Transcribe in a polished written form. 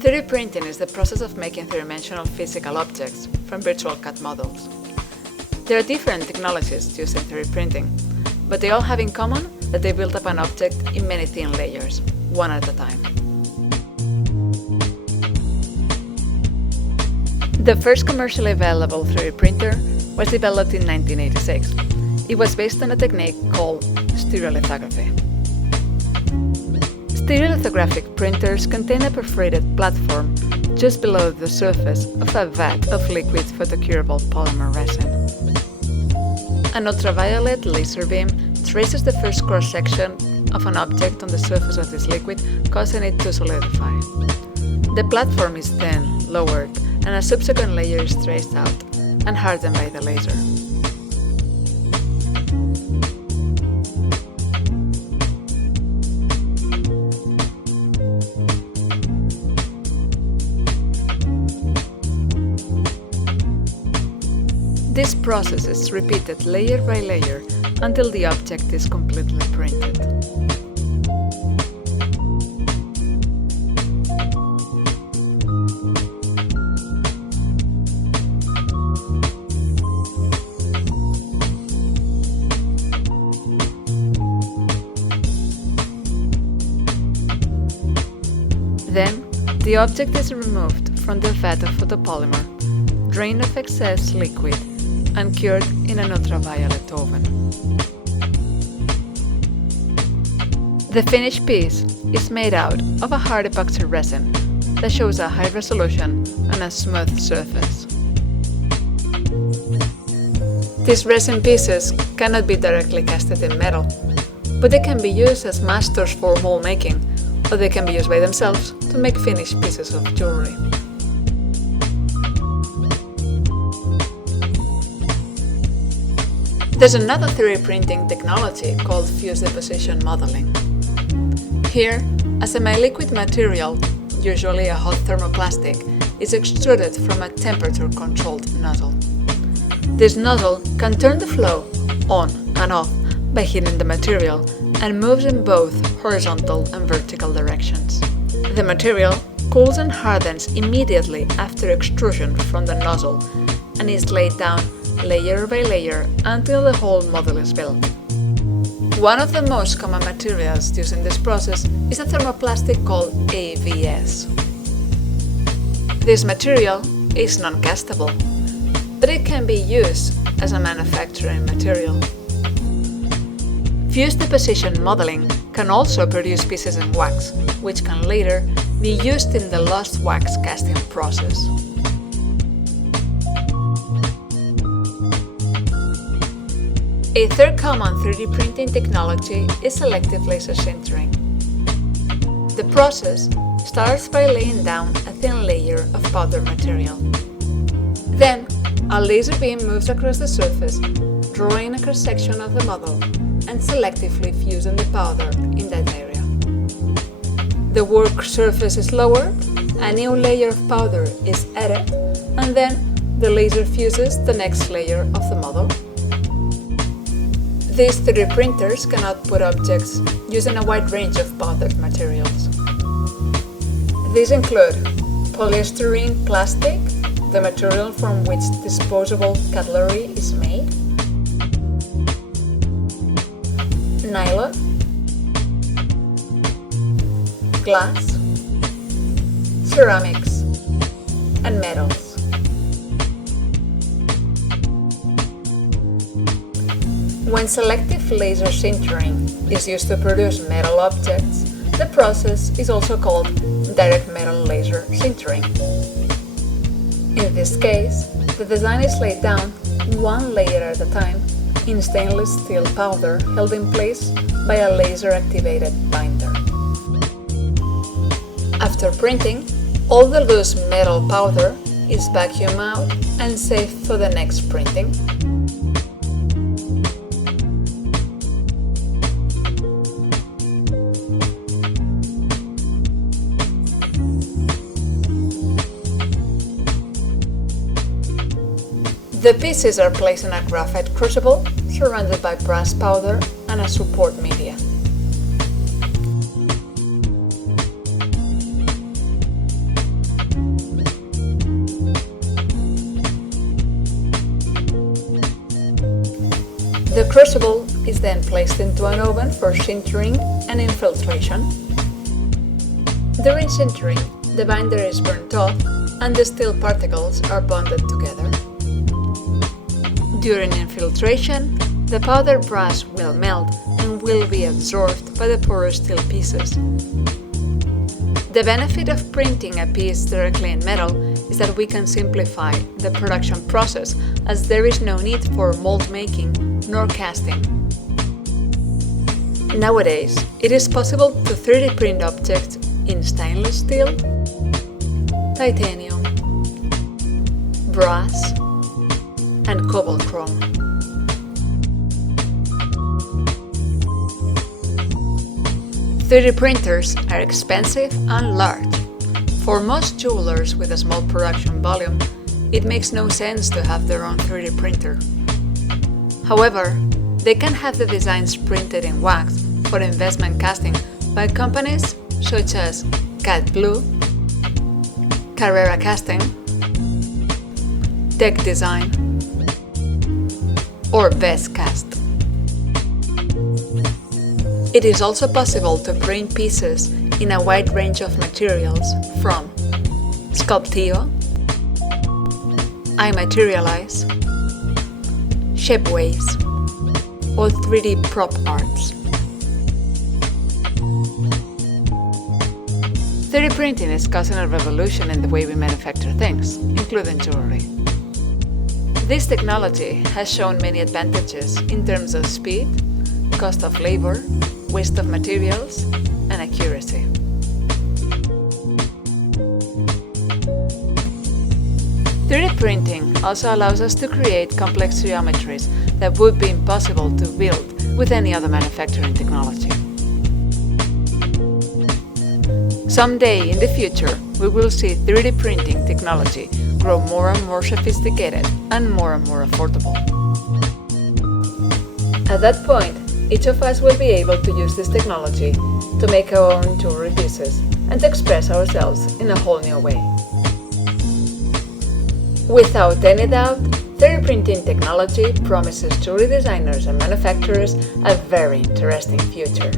3D printing is the process of making three-dimensional physical objects from virtual CAD models. There are different technologies used in 3D printing, but they all have in common that they build up an object in many thin layers, one at a time. The first commercially available 3D printer was developed in 1986. It was based on a technique called stereolithography. Stereolithographic printers contain a perforated platform just below the surface of a vat of liquid photocurable polymer resin. An ultraviolet laser beam traces the first cross-section of an object on the surface of this liquid, causing it to solidify. The platform is then lowered and a subsequent layer is traced out and hardened by the laser. This process is repeated layer by layer until the object is completely printed. Then, the object is removed from the vat of photopolymer, drained of excess liquid, and cured in an ultraviolet oven. The finished piece is made out of a hard epoxy resin that shows a high resolution and a smooth surface. These resin pieces cannot be directly casted in metal, but they can be used as masters for mold making, or they can be used by themselves to make finished pieces of jewelry. There's another 3D printing technology called fused deposition modeling. Here, a semi-liquid material, usually a hot thermoplastic, is extruded from a temperature-controlled nozzle. This nozzle can turn the flow on and off by heating the material and moves in both horizontal and vertical directions. The material cools and hardens immediately after extrusion from the nozzle and is laid down layer by layer until the whole model is built. One of the most common materials used in this process is a thermoplastic called ABS. This material is non-castable, but it can be used as a manufacturing material. Fused deposition modeling can also produce pieces in wax, which can later be used in the lost wax casting process. A third common 3D printing technology is selective laser sintering. The process starts by laying down a thin layer of powder material. Then, a laser beam moves across the surface, drawing a cross-section of the model and selectively fusing the powder in that area. The work surface is lowered, a new layer of powder is added, and then the laser fuses the next layer of the model. These 3D printers can output objects using a wide range of powdered materials. These include polystyrene plastic, the material from which disposable cutlery is made, nylon, glass, ceramics, and metals. When selective laser sintering is used to produce metal objects, the process is also called direct metal laser sintering. In this case, the design is laid down one layer at a time in stainless steel powder held in place by a laser-activated binder. After printing, all the loose metal powder is vacuumed out and saved for the next printing. The pieces are placed in a graphite crucible surrounded by brass powder and a support media. The crucible is then placed into an oven for sintering and infiltration. During sintering, the binder is burnt off and the steel particles are bonded together. During infiltration, the powdered brass will melt and will be absorbed by the porous steel pieces. The benefit of printing a piece directly in metal is that we can simplify the production process, as there is no need for mold making nor casting. Nowadays, it is possible to 3D print objects in stainless steel, titanium, brass, and cobalt chrome. "3D printers are expensive and large. For most jewelers with a small production volume, it makes no sense to have their own 3D printer. However, they can have the designs printed in wax for investment casting by companies such as Cat Blue, Carrera Casting, Tech Design, or Best Cast. It is also possible to print pieces in a wide range of materials from Sculpteo, iMaterialize, Shapeways, or 3D Prop Arts. 3D printing is causing a revolution in the way we manufacture things, including jewelry. This technology has shown many advantages in terms of speed, cost of labor, waste of materials, and accuracy. 3D printing also allows us to create complex geometries that would be impossible to build with any other manufacturing technology. Someday in the future, we will see 3D printing technology grow more and more sophisticated and more affordable. At that point, each of us will be able to use this technology to make our own jewelry pieces and to express ourselves in a whole new way. Without any doubt, 3D printing technology promises jewelry designers and manufacturers a very interesting future.